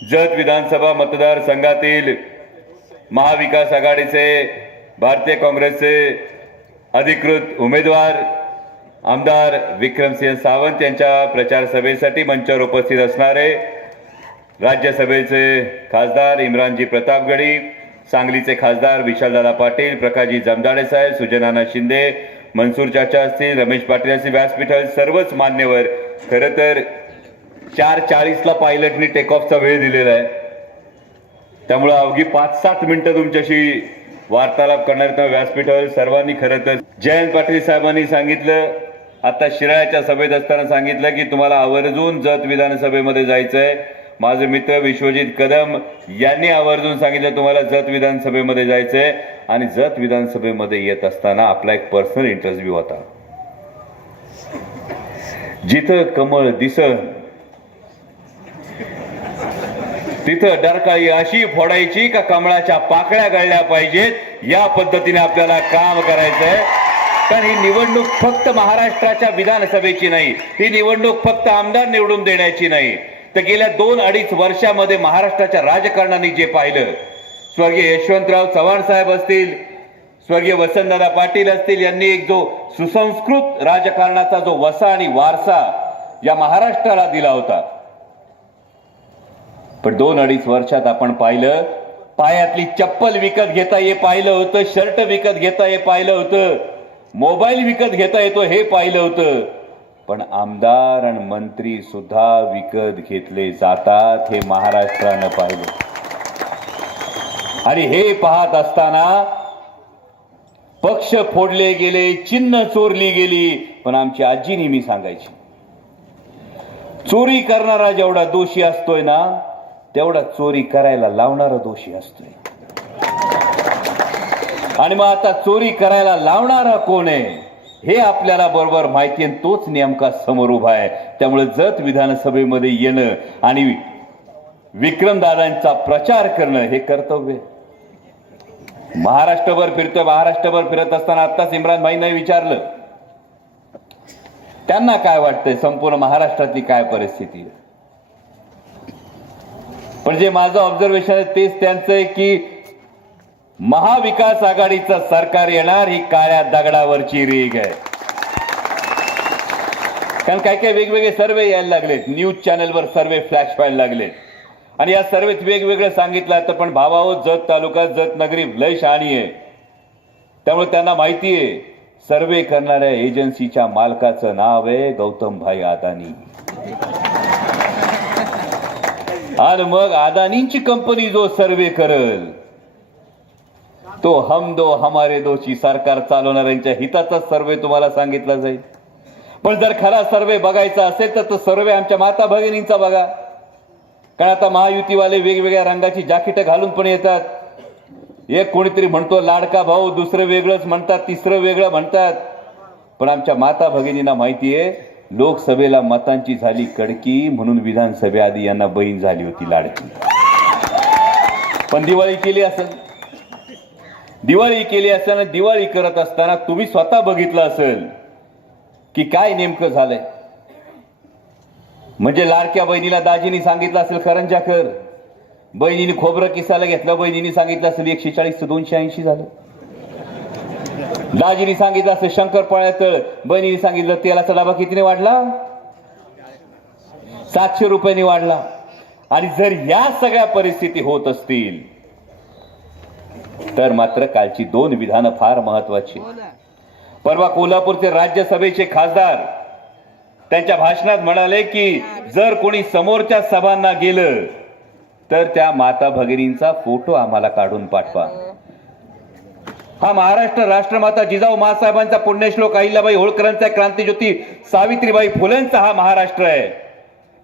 जत विधानसभा मतदारसंघातील महाविकास आघाडीचे भारतीय काँग्रेसचे अधिकृत उमेदवार आमदार विक्रमसिंह सावंत यांच्या प्रचार सभेसाठी मंचावर उपस्थित असणारे राज्यसभेचे खासदार इम्रानजी प्रतापगडी सांगलीचे खासदार विशालदादा पाटील प्रकाशजी जमदाडे साहेब सुजनाना शिंदे मनसूर चाचा असतील रमेश पाटील असतील व्यासपीठ सर्वच मान्यवर खरं तर चार चाळीसला पायलटनी टेक ऑफचा वेळ दिलेला आहे. त्यामुळं अवघी पाच सात मिनिटं तुमच्याशी वार्तालाप करणार व्यासपीठावर सर्वांनी खरं तर जयंत पाटील साहेबांनी सांगितलं आता शिराळ्याच्या सभेत असताना सांगितलं की तुम्हाला आवर्जून जत विधानसभेमध्ये जायचंय. माझे मित्र विश्वजित कदम यांनी आवर्जून सांगितलं तुम्हाला जत विधानसभेमध्ये जायचं आहे आणि जत विधानसभेमध्ये येत असताना आपला एक पर्सनल इंटरव्ह्यू होता. जिथं कमळ दिसन तिथं डरकाळी अशी फोडायची का कमळाच्या पाकळ्या गळल्या पाहिजेत? या पद्धतीने आपल्याला काम करायचंय. कारण ही निवडणूक फक्त महाराष्ट्राच्या विधानसभेची नाही ही निवडणूक फक्त आमदार निवडून देण्याची नाही. तर गेल्या दोन अडीच वर्षामध्ये महाराष्ट्राच्या राजकारणाने जे पाहिलं स्वर्गीय यशवंतराव चव्हाण साहेब असतील स्वर्गीय वसंतदादा पाटील असतील यांनी एक जो सुसंस्कृत राजकारणाचा जो वसा आणि वारसा या महाराष्ट्राला दिला होता. पण दोन अडीच वर्षात आपण पाहिलं पायातली चप्पल विकत घेता ये पाहिलं होतं शर्ट विकत घेता ये पाहिलं होतं मोबाईल विकत घेता येतो हे पाहिलं होतं. पण आमदार आणि मंत्री सुद्धा विकत घेतले जातात हे महाराष्ट्रानं पाहिलं. आणि हे पाहत असताना पक्ष फोडले गेले चिन्ह चोरली गेली पण आमची आजी नेहमी सांगायची चोरी करणारा जेवढा दोषी असतोय ना तेवढा चोरी करायला लावणारा दोषी असतोय. आणि मग आता चोरी करायला लावणारा कोण आहे? हे आपल्याला बरोबर माहिती आहे तोच नेमका समोर उभा आहे. त्यामुळे जत विधानसभेमध्ये येणं आणि विक्रमदादांचा प्रचार करणं हे कर्तव्य महाराष्ट्रभर फिरतोय. महाराष्ट्रभर फिरत असताना आत्ताच इम्रान भाईंना विचारलं. त्यांना काय वाटतंय? संपूर्ण महाराष्ट्रातली काय परिस्थिती आहे? पण जे माझं ऑब्झर्वेशन आहे तेच त्यांचं आहे की महाविकास आघाडीचं सरकार येणार ही काळ्या दगडावरची रेग आहे. कारण काय काय वेगवेगळे सर्वे यायला लागलेत. न्यूज चॅनलवर सर्वे फ्लॅश व्हायला लागलेत. आणि या सर्वेत वेगवेगळं सांगितलं तर पण भावाहो जत तालुका जत नगरी लय शहाणी आहे. त्यामुळे त्यांना माहिती आहे सर्वे करणाऱ्या एजन्सीच्या मालकाचं नाव आहे गौतम भाई अदानी. आणि मग अदानींची कंपनी जो सर्वे करल तो हम दो हमारे दोची सरकार चालवणाऱ्यांच्या हिताचा सर्वे तुम्हाला सांगितला जाईल. पण जर खरा सर्वे बघायचा असेल तर तो सर्वे आमच्या माता भगिनींचा बघा. कारण आता महायुतीवाले वेगवेगळ्या रंगाची जाकीटं घालून पण येतात. एक कोणीतरी म्हणतो लाडका भाऊ दुसरं वेगळंच म्हणतात तिसरं वेगळं म्हणतात. पण आमच्या माता भगिनींना माहिती आहे लोकसभेला मतांची झाली कडकी म्हणून विधानसभेआधी यांना बहीण झाली होती लाडकी. पण दिवाळी केली असेल. दिवाळी केली असताना दिवाळी करत असताना तुम्ही स्वतः बघितलं असेल की काय नेमकं झालंय. म्हणजे लाडक्या बहिणीला दाजीनी सांगितलं असेल करंजा कर बहिणीने खोबरं किसायला घेतलं बहिणीने सांगितलं असेल एकशे चाळीस ते दोनशे ऐंशी झालं. दाजीनी सांगितलं असेल शंकरपाळ्या तळ बहिणीने सांगितलं तेलाचा डबा कितीने वाढला? सातशे रुपयांनी वाढला. आणि जर या सगळ्या परिस्थिती होत असतील तर मात्र कालची दोन विधानं फार महत्वाची. परवा कोल्हापूरचे राज्यसभेचे खासदार त्यांच्या भाषणात म्हणाले की जर कोणी समोरच्या सभांना गेलं तर त्या माता भगिनींचा फोटो आम्हाला काढून पाठवा. हा महाराष्ट्र राष्ट्रमाता जिजाऊ महासाहेबांचा पुण्यश्लोक अहिल्याबाई होळकरांचा क्रांतीज्योती सावित्रीबाई फुलेंचा हा महाराष्ट्र आहे.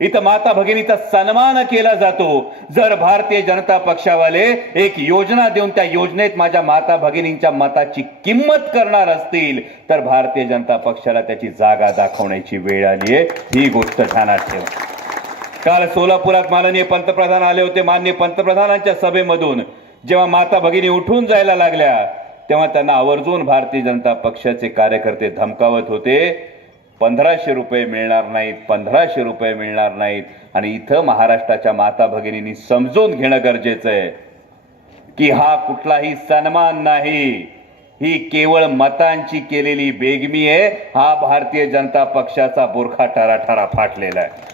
इथं माता भगिनीचा सन्मान केला जातो. जर भारतीय जनता पक्षावाले एक योजना देऊन त्या योजनेत माझ्या माता भगिनींच्या मताची किंमत करणार असतील तर भारतीय जनता पक्षाला त्याची जागा दाखवण्याची वेळ आली आहे. ही गोष्ट ध्यानात ठेवा. काल सोलापुरात माननीय पंतप्रधान आले होते माननीय पंतप्रधानांच्या सभेमधून. जेव्हा माता भगिनी उठून जायला लागल्या तेव्हा त्यांना आवर्जून भारतीय जनता पक्षाचे कार्यकर्ते धमकावत होते पंधराशे रुपये मिळणार नाहीत पंधराशे रुपये मिळणार नाहीत. आणि इथं महाराष्ट्राच्या माता भगिनींनी समजून घेणं गरजेचं आहे की हा कुठलाही सन्मान नाही. ही केवळ मतांची केलेली बेगमी आहे हा भारतीय जनता पक्षाचा बुरखा ठराठरा फाटलेला आहे.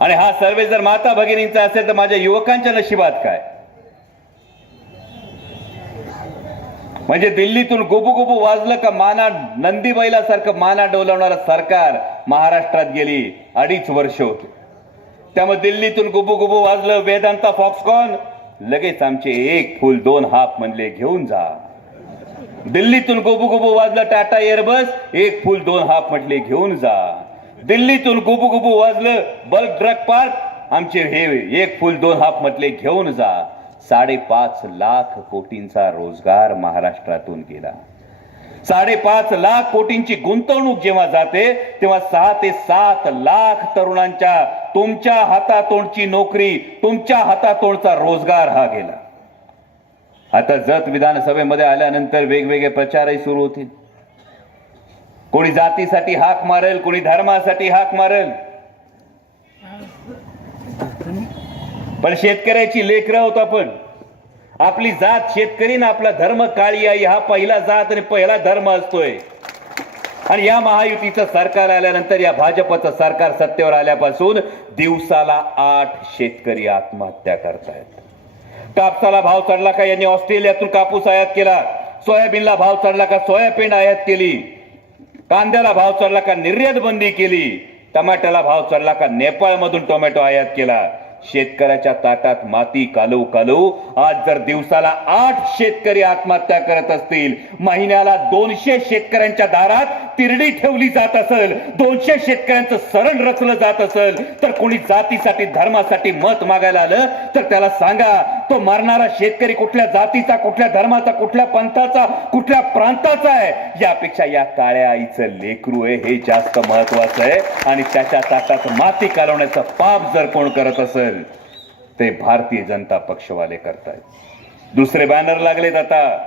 आणि हा सर्वे जर माता भगिनींचा असेल तर माझ्या युवकांच्या नशिबात काय? म्हणजे दिल्लीतून गुबू वाजलं का माना नंदी बैलासारखं माना डोलवणारं सरकार महाराष्ट्रात गेली अडीच वर्ष होते. त्यामुळे दिल्लीतून गुबू वाजलं वेदांता फॉक्सकॉन. लगेच आमचे एक फुल दोन हाफ म्हणले घेऊन जा. दिल्लीतून गुबू वाजलं टाटा एअरबस. एक फुल दोन हाफ म्हटले घेऊन जा. दिल्लीतून गुबू वाजलं बल्क ड्रग पार्क. आमचे हे एक फुल दोन हाफ म्हटले घेऊन जा. साडेपाच लाख कोटींचा रोजगार महाराष्ट्रातून गेला. साडेपाच लाख कोटींची गुंतवणूक जेव्हा जाते तेव्हा सहा ते सात लाख तरुणांच्या तुमच्या हातातोंडची नोकरी तुमच्या हातातोंडचा रोजगार हा गेला. आता जत विधानसभेमध्ये आल्यानंतर वेगवेगळे प्रचारही सुरू होतील. कोणी जातीसाठी हाक मारेल कोणी धर्मासाठी हाक मारेल. पण शेतकऱ्याची लेकरं आहोत आपण. आपली जात शेतकरी ना आपला धर्म काळी आई हा पहिला जात आणि पहिला धर्म असतोय. आणि या महायुतीचं सरकार आल्यानंतर या भाजपचं सरकार सत्तेवर आल्यापासून दिवसाला आठ शेतकरी आत्महत्या करतायत. कापसाला भाव चढला का यांनी ऑस्ट्रेलियातून कापूस आयात केला? सोयाबीनला भाव चढला का सोयाबीन आयात केली? कांद्याला भाव चढला का निर्यात बंदी केली? टमाट्याला भाव चढला का नेपाळमधून टोमॅटो आयात केला? शेतकऱ्याच्या ताटात माती कालू कालू. आज जर दिवसाला आठ शेतकरी आत्महत्या करत असतील महिन्याला दोनशे शेतकऱ्यांच्या दारात तिरडी ठेवली जात असेल दोनशे शेतकऱ्यांचं सरण रचलं जात असेल तर कोणी जातीसाठी धर्मासाठी मत मागायला आलं तर त्याला सांगा तो मरणारा शेतकरी कुठल्या जातीचा कुठल्या धर्माचा कुठल्या पंथाचा कुठल्या प्रांताचा आहे? यापेक्षा या काळ्या आईचं लेकरू आहे हे जास्त महत्वाचं आहे. आणि त्याच्या ताटात माती कालवण्याचं पाप जर कोण करत असेल ते भारतीय जनता पक्षवाले करतायत. दुसरे बॅनर लागलेत आता.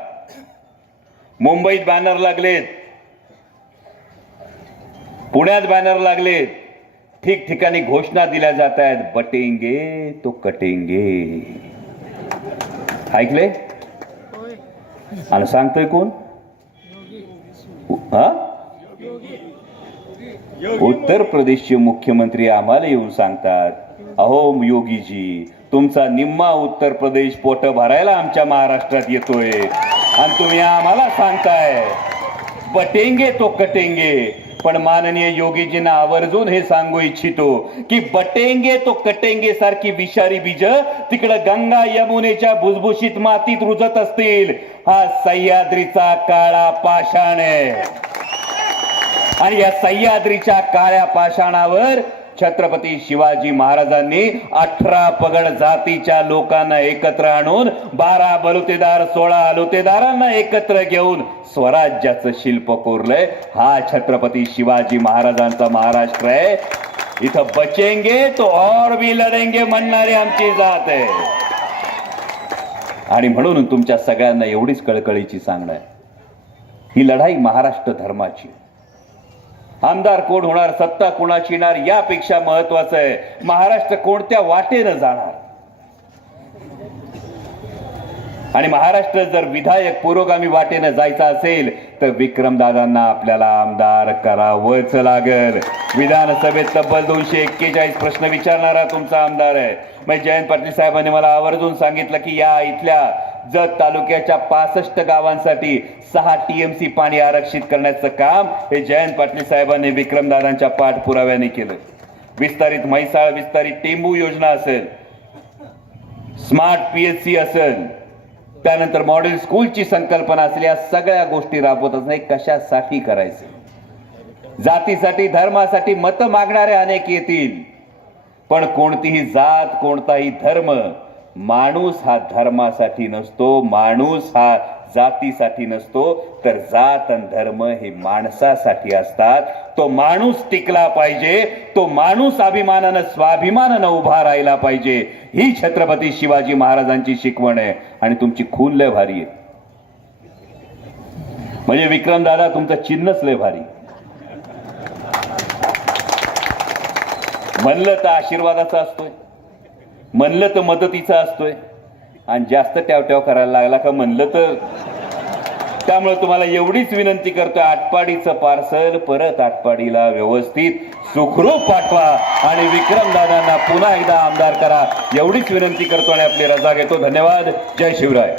मुंबईत बॅनर लागलेत. पुण्यात बॅनर लागलेत ठिकठिकाणी घोषणा दिल्या जात आहेत. बटेंगे तो कटेंगे. ऐकले? आणि सांगतोय कोण? हा? उत्तर प्रदेशचे मुख्यमंत्री आम्हाला येऊन सांगतात अहो योगीजी तुमचा निम्मा उत्तर प्रदेश पोट भरायला आमच्या महाराष्ट्रात येतोय. आणि तुम्ही आम्हाला सांगताय बटेंगे तो कटेंगे. पण माननीय योगीजींना आवर्जून हे सांगू इच्छितो की बटेंगे तो कटेंगे सारखी विषारी बीज तिकडं गंगा यमुनेच्या भुसभुशीत मातीत रुजत असतील. हा सह्याद्रीचा काळा पाषाण आहे. आणि या सह्याद्रीच्या काळ्या पाषाणावर छत्रपती शिवाजी महाराजांनी अठरा पगड जातीच्या लोकांना एकत्र आणून बारा बलुतेदार सोळा अलुतेदारांना एकत्र घेऊन स्वराज्याचं शिल्प कोरलंय. हा छत्रपती शिवाजी महाराजांचा महाराष्ट्र आहे. इथं बचेंगे तो और भी लढेंगे म्हणणारी आमची जात आहे. आणि म्हणून तुमच्या सगळ्यांना एवढीच कळकळीची सांगणं आहे. ही लढाई महाराष्ट्र धर्माची आहे. आमदार कोण होणार सत्ता कोणाची येणार यापेक्षा महत्वाचं आहे महाराष्ट्र कोणत्या वाटेनं जाणार? आणि महाराष्ट्र जर विधायक पुरोगामी वाटेनं जायचं असेल तर विक्रमदादांना आपल्याला आमदार करावंच लागल. विधानसभेत तब्बल दोनशे एक्केचाळीस प्रश्न विचारणारा तुमचा आमदार आहे. मग जयंत पाटील साहेबांनी मला आवर्जून सांगितलं की या इथल्या जत तालुक्याच्या पासष्ट गावांसाठी सहा टीएमसी पाणी आरक्षित करण्याचं काम हे जयंत पाटील साहेबांनी विक्रमदादांच्या पाठपुराव्याने केलं. विस्तारित म्हैसाळ विस्तारित टेंबू योजना असेल स्मार्ट पीएचसी असेल त्यानंतर मॉडेल स्कूलची संकल्पना असेल या सगळ्या गोष्टी राबवत असणे कशासाठी करायचे? जातीसाठी धर्मासाठी मत मागणारे अनेक येतील पण कोणतीही जात कोणताही धर्म माणूस हा धर्मासाठी नसतो माणूस हा जातीसाठी नसतो तर जात आणि धर्म हे माणसासाठी असतात. तो माणूस टिकला पाहिजे तो माणूस अभिमानानं स्वाभिमानानं उभा राहिला पाहिजे. ही छत्रपती शिवाजी महाराजांची शिकवण आहे आणि तुमची खून लय भारी आहे. म्हणजे विक्रमदादा तुमचं चिन्हच लय भारी. म्हणलं तर आशीर्वादाचा असतोय. म्हणलं तर मदतीचा असतोय. आणि जास्त ट्यावट्याव करायला लागला का म्हणलं तर. त्यामुळे तुम्हाला एवढीच विनंती करतोय आटपाडीचं पार्सल परत आटपाडीला व्यवस्थित सुखरूप पाठवा. आणि विक्रम दादांना पुन्हा एकदा आमदार करा. एवढीच विनंती करतो आणि आपली रजा घेतो. धन्यवाद. जय शिवराय.